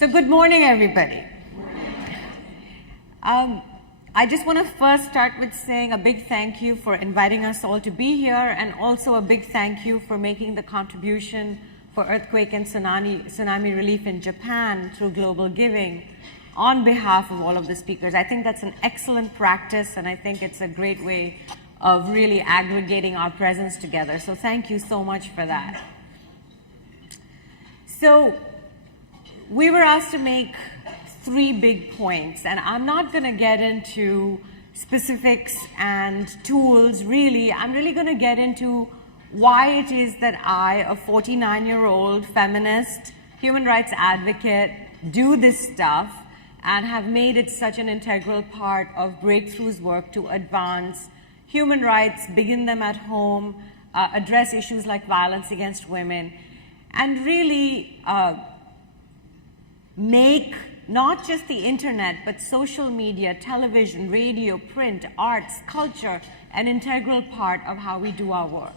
So good morning, everybody. I just want to first start with saying a big thank you for inviting us all to be here, and also a big thank you for making the contribution for earthquake and tsunami relief in Japan through global giving on behalf of all of the speakers. I think that's an excellent practice, and I think it's a great way of really aggregating our presence together. So thank you so much for that. So we were asked to make 3 big points, and I'm not going to get into specifics and tools, really. I'm really going to get into why it is that I, a 49-year-old feminist, human rights advocate, do this stuff and have made it such an integral part of Breakthrough's work to advance human rights, begin them at home, address issues like violence against women, and really make not just the internet, but social media, television, radio, print, arts, culture, an integral part of how we do our work.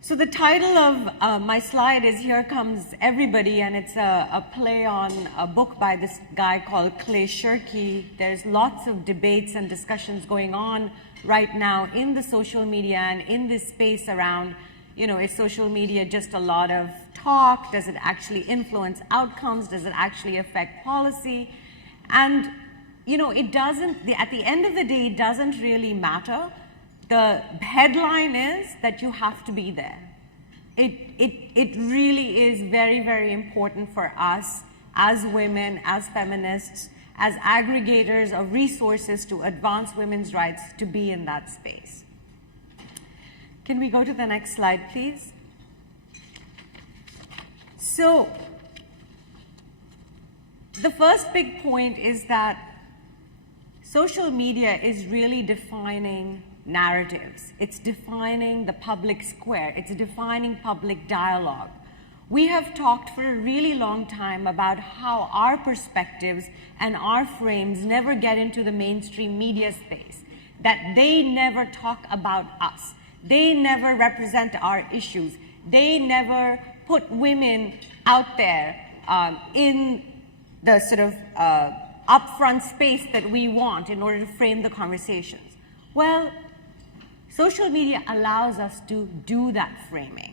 So the title of my slide is Here Comes Everybody, and it's a play on a book by this guy called Clay Shirky. There's lots of debates and discussions going on right now in the social media and in this space around, is social media just a lot of talk? Does it actually influence outcomes? Does it actually affect policy? And, it doesn't, at the end of the day, it doesn't really matter. The headline is that you have to be there. It really is very, very important for us as women, as feminists, as aggregators of resources to advance women's rights, to be in that space. Can we go to the next slide, please? So, the first big point is that social media is really defining narratives. It's defining the public square. It's defining public dialogue. We have talked for a really long time about how our perspectives and our frames never get into the mainstream media space, that they never talk about us. They never represent our issues. They never put women out there in the sort of upfront space that we want in order to frame the conversations. Well, social media allows us to do that framing.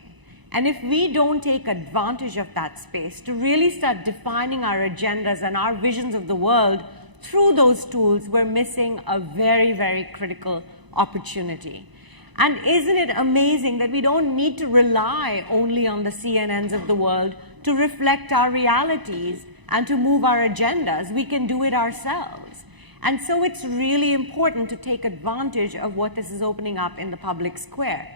And if we don't take advantage of that space to really start defining our agendas and our visions of the world through those tools, we're missing a very, very critical opportunity. And isn't it amazing that we don't need to rely only on the CNNs of the world to reflect our realities and to move our agendas? We can do it ourselves. And so it's really important to take advantage of what this is opening up in the public square.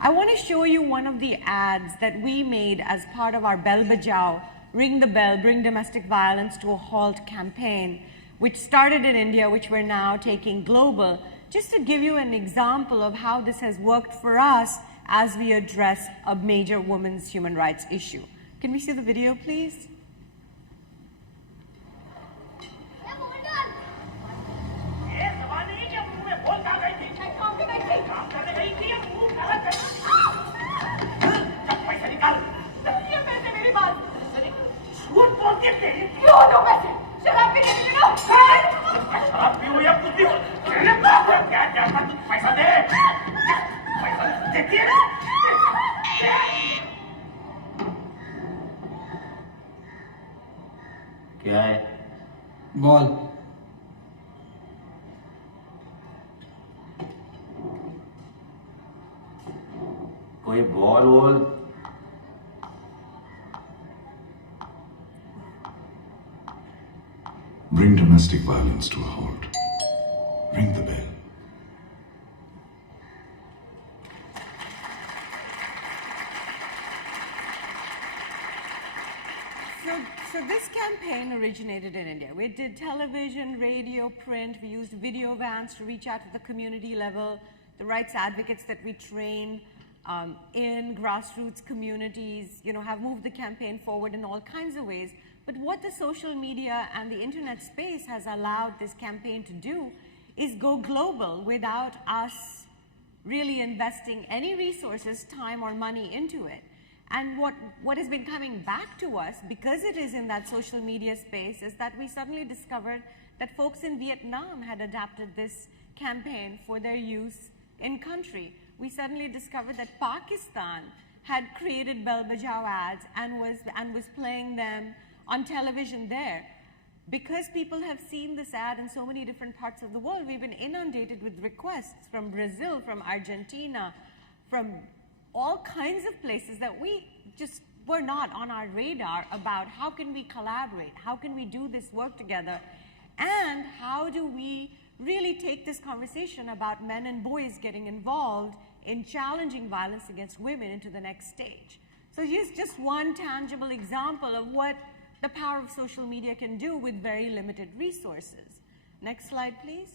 I want to show you one of the ads that we made as part of our Bell Bajao, Ring the Bell, Bring Domestic Violence to a Halt campaign, which started in India, which we're now taking global, just to give you an example of how this has worked for us as we address a major women's human rights issue. Can we see the video, please? क्या है? Ball. कोई ball wall? Bring domestic violence to a halt. Ring the bell. So this campaign originated in India. We did television, radio, print. We used video vans to reach out to the community level, the rights advocates that we train in grassroots communities, have moved the campaign forward in all kinds of ways. But what the social media and the internet space has allowed this campaign to do is go global without us really investing any resources, time, or money into it. And what has been coming back to us, because it is in that social media space, is that we suddenly discovered that folks in Vietnam had adapted this campaign for their use in country. We suddenly discovered that Pakistan had created Bell Bajao ads and was playing them on television there. Because people have seen this ad in so many different parts of the world, we've been inundated with requests from Brazil, from Argentina, from all kinds of places that we just were not on our radar about how can we collaborate, how can we do this work together, and how do we really take this conversation about men and boys getting involved in challenging violence against women into the next stage. So here's just one tangible example of what the power of social media can do with very limited resources. Next slide, please.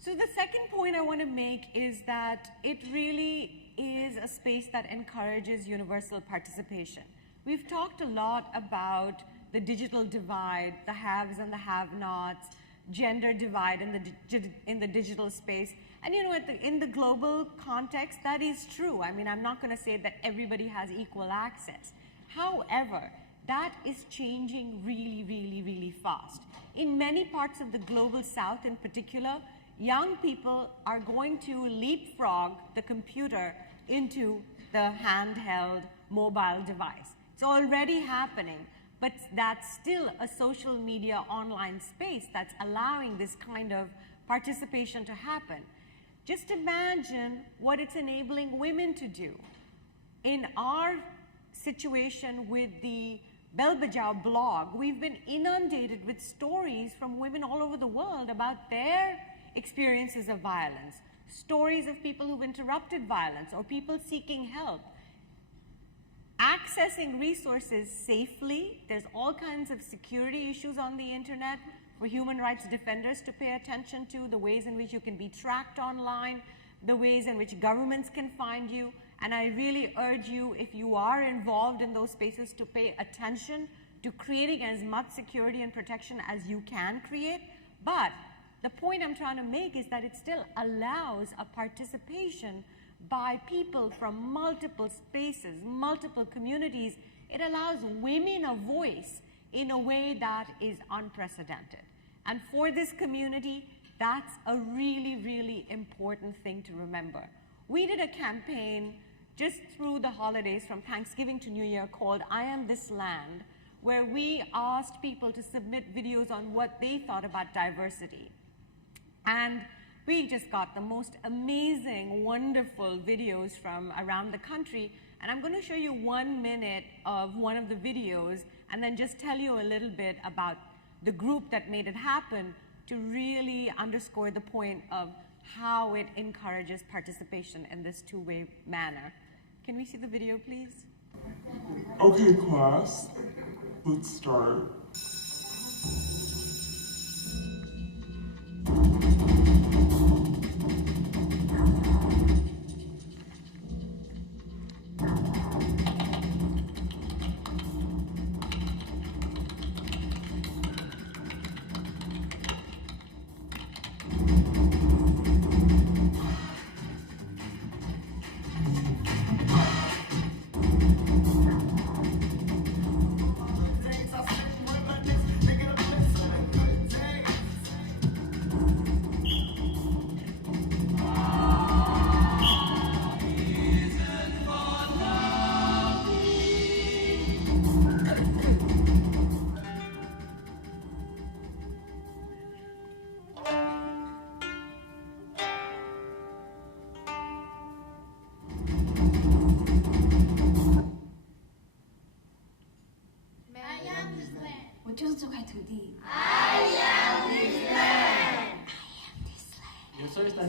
So the second point I want to make is that it really is a space that encourages universal participation. We've talked a lot about the digital divide, the haves and the have-nots, gender divide in the digital space. And you know, in the global context, that is true. I mean, I'm not going to say that everybody has equal access. However, that is changing really, really, really fast. In many parts of the global south in particular, young people are going to leapfrog the computer into the handheld mobile device. It's already happening, but that's still a social media online space that's allowing this kind of participation to happen. Just imagine what it's enabling women to do. In our situation with the Bell Bajao blog, we've been inundated with stories from women all over the world about their experiences of violence, stories of people who've interrupted violence or people seeking help. Accessing resources safely, there's all kinds of security issues on the internet for human rights defenders to pay attention to, the ways in which you can be tracked online, the ways in which governments can find you. And I really urge you, if you are involved in those spaces, to pay attention to creating as much security and protection as you can create. But the point I'm trying to make is that it still allows a participation by people from multiple spaces, multiple communities. It allows women a voice in a way that is unprecedented. And for this community, that's a really, really important thing to remember. We did a campaign just through the holidays from Thanksgiving to New Year called I Am This Land, where we asked people to submit videos on what they thought about diversity. And we just got the most amazing, wonderful videos from around the country. And I'm going to show you 1 minute of one of the videos and then just tell you a little bit about the group that made it happen to really underscore the point of how it encourages participation in this two-way manner. Can we see the video, please? Okay, class, let's start.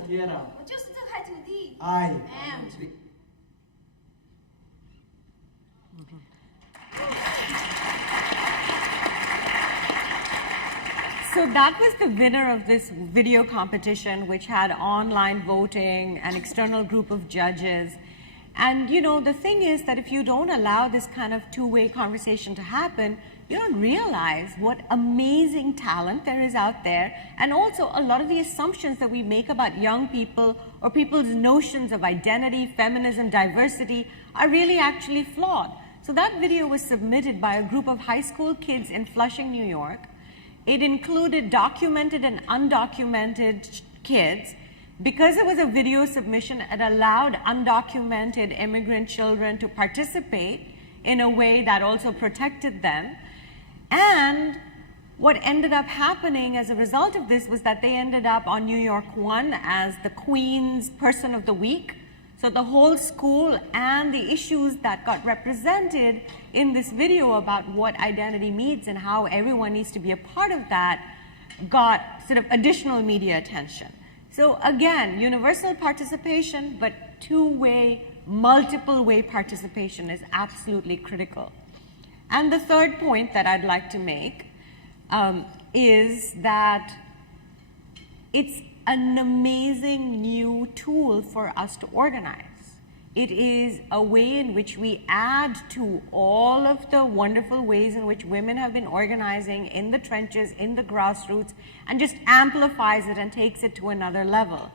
tierra. I am. So that was the winner of this video competition, which had online voting, an external group of judges. And you know, the thing is that if you don't allow this kind of two-way conversation to happen, you don't realize what amazing talent there is out there, and also a lot of the assumptions that we make about young people or people's notions of identity, feminism, diversity are really actually flawed. So that video was submitted by a group of high school kids in Flushing, New York. It included documented and undocumented kids. Because it was a video submission, it allowed undocumented immigrant children to participate in a way that also protected them. And what ended up happening as a result of this was that they ended up on New York One as the Queen's Person of the Week. So the whole school and the issues that got represented in this video about what identity means and how everyone needs to be a part of that got sort of additional media attention. So again, universal participation, but two-way, multiple-way participation is absolutely critical. And the third point that I'd like to make is that it's an amazing new tool for us to organize. It is a way in which we add to all of the wonderful ways in which women have been organizing in the trenches, in the grassroots, and just amplifies it and takes it to another level.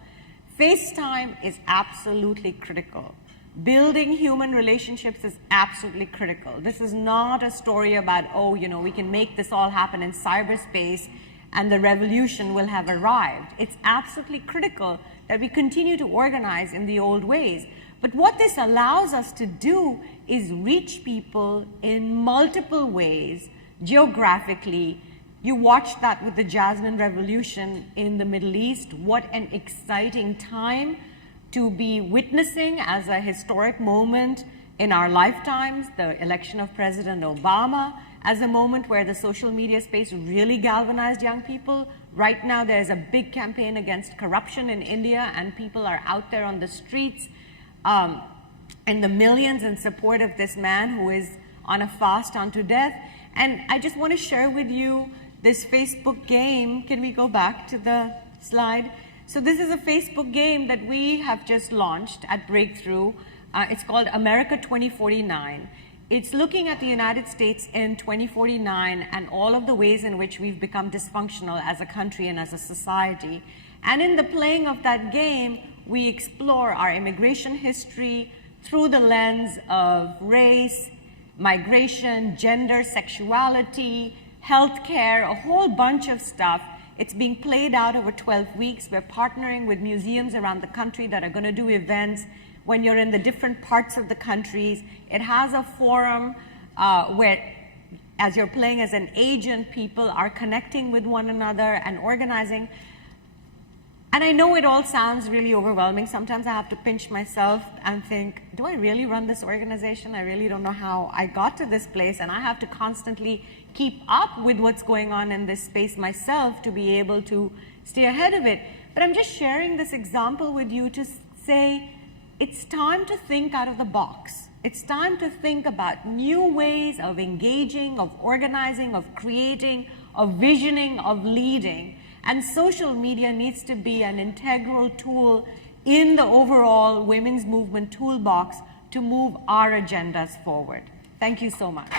FaceTime is absolutely critical. Building human relationships is absolutely critical. This is not a story about, oh, you know, we can make this all happen in cyberspace and the revolution will have arrived. It's absolutely critical that we continue to organize in the old ways. But what this allows us to do is reach people in multiple ways, geographically. You watched that with the Jasmine Revolution in the Middle East. What an exciting time to be witnessing as a historic moment in our lifetimes, the election of President Obama, as a moment where the social media space really galvanized young people. Right now, there's a big campaign against corruption in India, and people are out there on the streets in the millions in support of this man who is on a fast unto death. And I just want to share with you this Facebook game. Can we go back to the slide? So this is a Facebook game that we have just launched at Breakthrough. It's called America 2049. It's looking at the United States in 2049 and all of the ways in which we've become dysfunctional as a country and as a society. And in the playing of that game, we explore our immigration history through the lens of race, migration, gender, sexuality, healthcare, a whole bunch of stuff. It's being played out over 12 weeks. We're partnering with museums around the country that are going to do events when you're in the different parts of the countries. It has a forum where, as you're playing as an agent, people are connecting with one another and organizing. And I know it all sounds really overwhelming. Sometimes I have to pinch myself and think, do I really run this organization? I really don't know how I got to this place, and I have to constantly keep up with what's going on in this space myself to be able to stay ahead of it. But I'm just sharing this example with you to say, it's time to think out of the box. It's time to think about new ways of engaging, of organizing, of creating, of visioning, of leading. And social media needs to be an integral tool in the overall women's movement toolbox to move our agendas forward. Thank you so much.